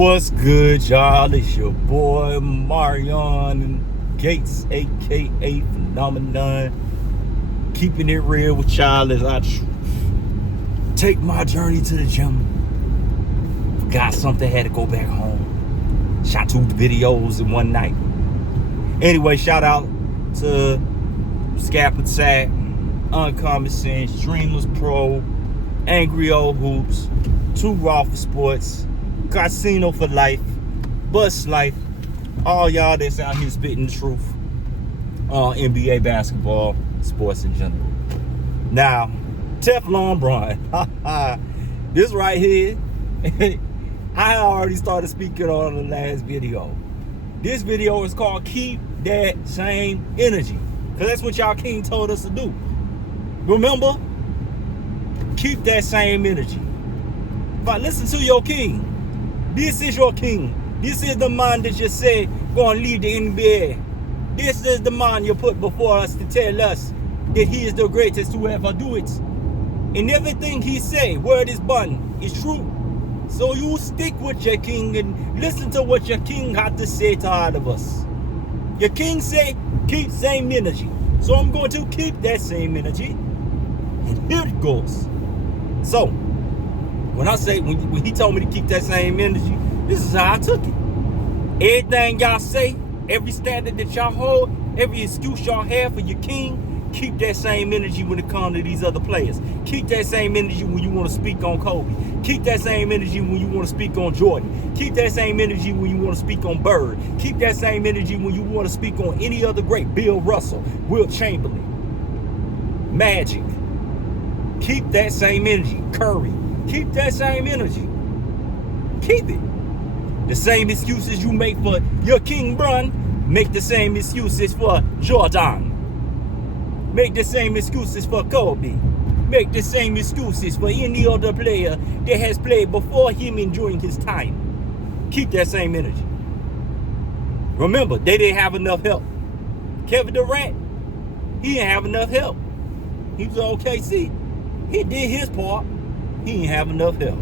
What's good, y'all? It's your boy Marion Gates, aka Phenomenon. Keeping it real with y'all as I take my journey to the gym. Forgot something, had to go back home. Shot 2 videos in one night. Anyway, shout out to Scap Attack, Uncommon Sense, Dreamless Pro, Angry Old Hoops, 2 Raw for Sports, Casino for Life, Bus Life, all y'all that's out here spitting the truth on NBA basketball, sports in general. Now, Teflon Bron, this right here, I already started speaking on the last video. This video is called Keep That Same Energy, because that's what y'all king told us to do. Remember? Keep that same energy. But listen to your king. This is your king. This is the man that you say going to lead the NBA. This is the man you put before us to tell us that he is the greatest to ever do it. And everything he say, word is bond, is true. So you stick with your king and listen to what your king had to say to all of us. Your king say, keep same energy. So I'm going to keep that same energy. And here it goes. So, when I say, when he told me to keep that same energy, this is how I took it. Everything y'all say, every standard that y'all hold, every excuse y'all have for your king, keep that same energy when it comes to these other players. Keep that same energy when you want to speak on Kobe. Keep that same energy when you want to speak on Jordan. Keep that same energy when you want to speak on Bird. Keep that same energy when you want to speak on any other great. Bill Russell, Wilt Chamberlain, Magic. Keep that same energy. Curry. Keep that same energy. Keep it. The same excuses you make for your King Bron, make the same excuses for Jordan. Make the same excuses for Kobe. Make the same excuses for any other player that has played before him and during his time. Keep that same energy. Remember, they didn't have enough help. Kevin Durant, he didn't have enough help. He was on OKC. He did his part. He didn't have enough help.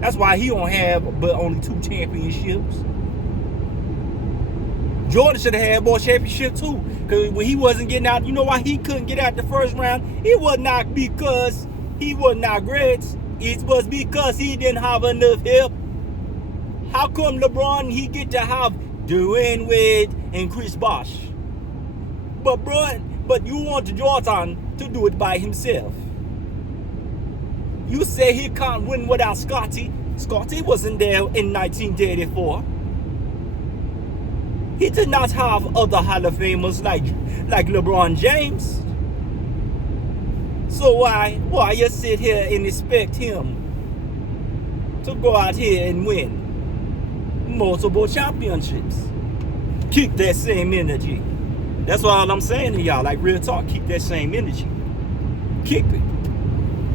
That's why he don't have but only 2 championships. Jordan should have had more championships too. Because when he wasn't getting out, you know why he couldn't get out the first round? It was not because he was not great. It was because he didn't have enough help. How come LeBron, he get to have Dwayne Wade and Chris Bosh? But you want Jordan to do it by himself. You say he can't win without Scotty. Scotty wasn't there in 1934. He did not have other Hall of Famers like LeBron James. So why you sit here and expect him to go out here and win multiple championships? Keep that same energy. That's all I'm saying to y'all. Like real talk, keep that same energy. Keep it.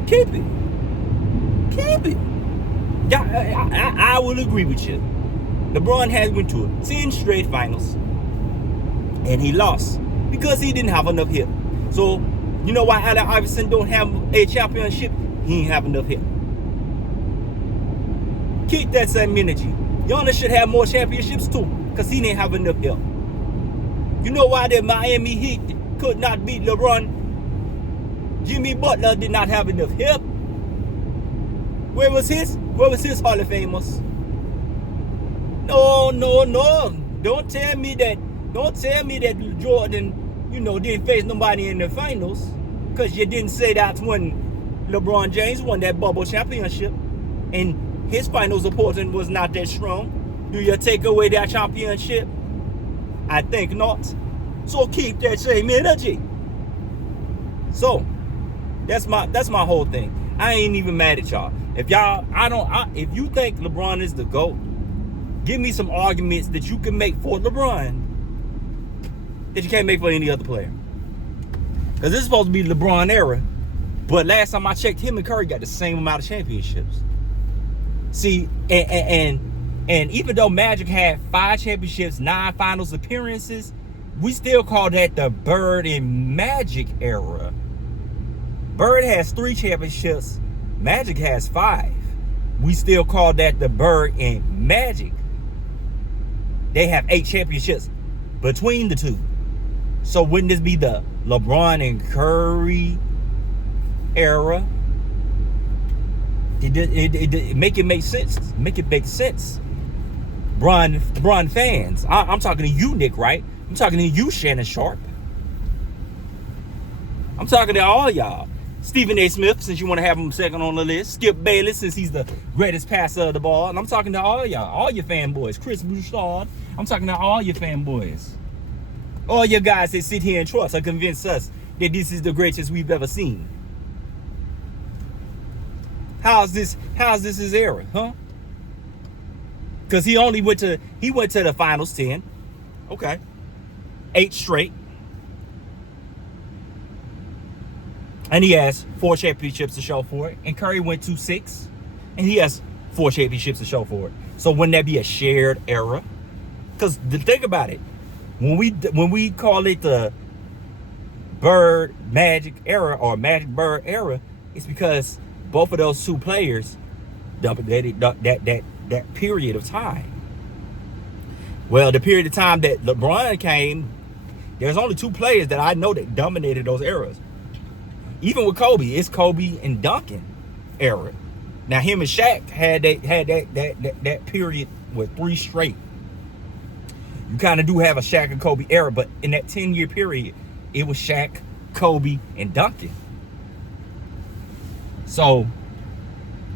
Keep it. Keep it. I will agree with you. LeBron has went to 10 straight finals, and he lost because he didn't have enough help. So, you know why Allen Iverson don't have a championship? He didn't have enough help. Keep that same energy. Giannis should have more championships too, because he didn't have enough help. You know why the Miami Heat could not beat LeBron? Jimmy Butler did not have enough help. Where was his Hall of Famers? No. Don't tell me that Jordan, didn't face nobody in the finals. Because you didn't say that when LeBron James won that bubble championship. And his finals opponent was not that strong. Do you take away that championship? I think not. So keep that same energy. So that's my whole thing. I ain't even mad at y'all. If you think LeBron is the GOAT, give me some arguments that you can make for LeBron that you can't make for any other player. Because this is supposed to be LeBron era, but last time I checked, him and Curry got the same amount of championships. See, and even though Magic had 5 championships, 9 finals appearances, we still call that the Bird and Magic era. Bird has 3 championships. Magic has 5. we still call that the Bird and Magic. They have 8 championships between the two. So wouldn't this be the LeBron and Curry era? It make it make sense. Make it make sense. LeBron fans. I'm talking to you, Nick, right? I'm talking to you, Shannon Sharp. I'm talking to all y'all. Stephen A. Smith, since you want to have him second on the list. Skip Bayless, since he's the greatest passer of the ball. And I'm talking to all y'all, all your fanboys. Chris Broussard. I'm talking to all your fanboys. All your guys that sit here and trust or convince us that this is the greatest we've ever seen. How's this his era, huh? Because he went to the finals 10. Okay. 8 straight. And he has 4 championships to show for it. And Curry went to 6. And he has 4 championships to show for it. So wouldn't that be a shared era? Because think about it. When we call it the Bird Magic era or Magic Bird era, it's because both of those two players dominated that period of time. Well, the period of time that LeBron came, there's only 2 players that I know that dominated those eras. Even with Kobe, it's Kobe and Duncan era. Now him and Shaq had that period with 3 straight. You kind of do have a Shaq and Kobe era, but in that 10-year period, it was Shaq, Kobe, and Duncan. So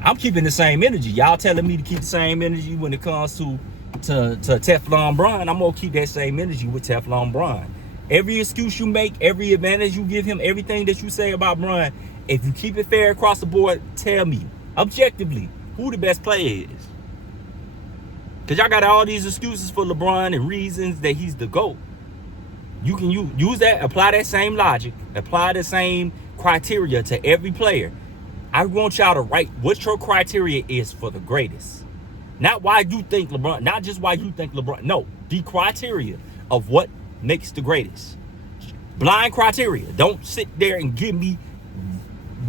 I'm keeping the same energy. Y'all telling me to keep the same energy when it comes to Teflon Bron. I'm gonna keep that same energy with Teflon Bron. Every excuse you make, every advantage you give him, everything that you say about Bron, if you keep it fair across the board, tell me objectively who the best player is. Because y'all got all these excuses for LeBron and reasons that he's the GOAT. You can use that, apply that same logic, apply the same criteria to every player. I want y'all to write what your criteria is for the greatest. Not why you think LeBron, not just why you think LeBron. No, the criteria of what makes the greatest. Blind criteria. Don't sit there and give me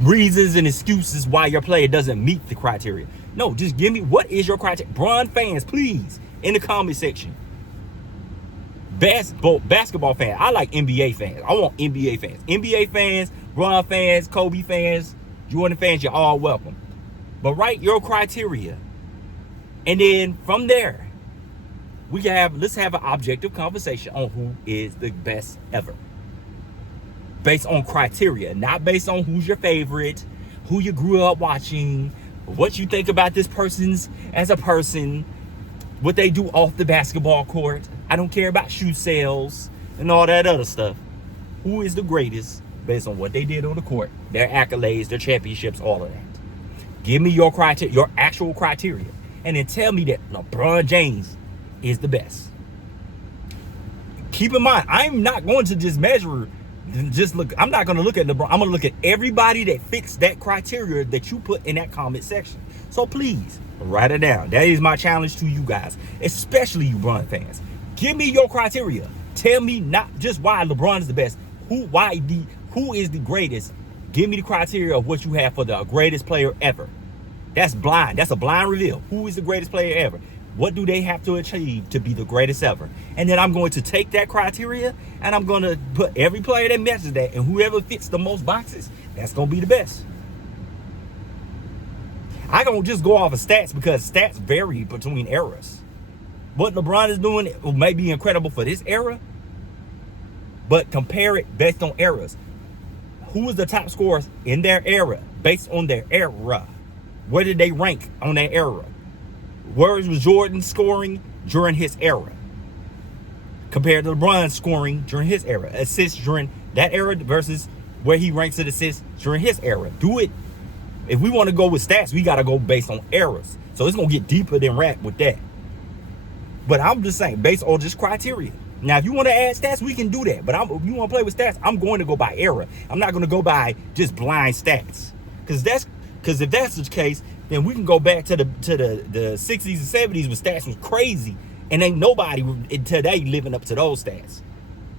reasons and excuses why your player doesn't meet the criteria. No, just give me what is your criteria. Bron fans, please, in the comment section. Basketball fans. I like NBA fans. I want NBA fans. NBA fans, Bron fans, Kobe fans, Jordan fans, you're all welcome. But write your criteria. And then from there, let's have an objective conversation on who is the best ever. Based on criteria, not based on who's your favorite, who you grew up watching, what you think about this person's as a person, what they do off the basketball court. I don't care about shoe sales and all that other stuff. Who is the greatest based on what they did on the court, their accolades, their championships, all of that. Give me your criteria, your actual criteria, and then tell me that LeBron James is the best. Keep in mind, I'm not going to just measure, I'm not going to look at LeBron. I'm going to look at everybody that fits that criteria that you put in that comment section. So please, write it down. That is my challenge to you guys, especially you LeBron fans. Give me your criteria. Tell me not just why LeBron is the best, who is the greatest. Give me the criteria of what you have for the greatest player ever. That's blind. That's a blind reveal. Who is the greatest player ever? What do they have to achieve to be the greatest ever? And then I'm going to take that criteria and I'm going to put every player that matches that, and whoever fits the most boxes, that's going to be the best. I don't just go off of stats because stats vary between eras. What LeBron is doing may be incredible for this era, but compare it based on eras. Who is the top scorers in their era based on their era? Where did they rank on their era? Where was Jordan scoring during his era compared to LeBron scoring during his era? Assists during that era versus where he ranks at assists during his era. Do it. If we want to go with stats, we got to go based on eras. So it's going to get deeper than rap with that. But I'm just saying, based on just criteria. Now, if you want to add stats, we can do that. But if you want to play with stats, I'm going to go by era. I'm not going to go by just blind stats. Because if that's the case, then we can go back to the 60s and 70s when stats was crazy. And ain't nobody today living up to those stats.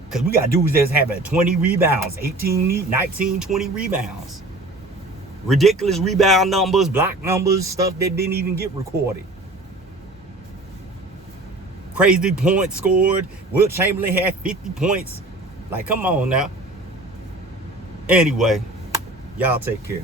Because we got dudes that's having 20 rebounds, 18, 19, 20 rebounds. Ridiculous rebound numbers, block numbers, stuff that didn't even get recorded. Crazy points scored. Wilt Chamberlain had 50 points. Like, come on now. Anyway, y'all take care.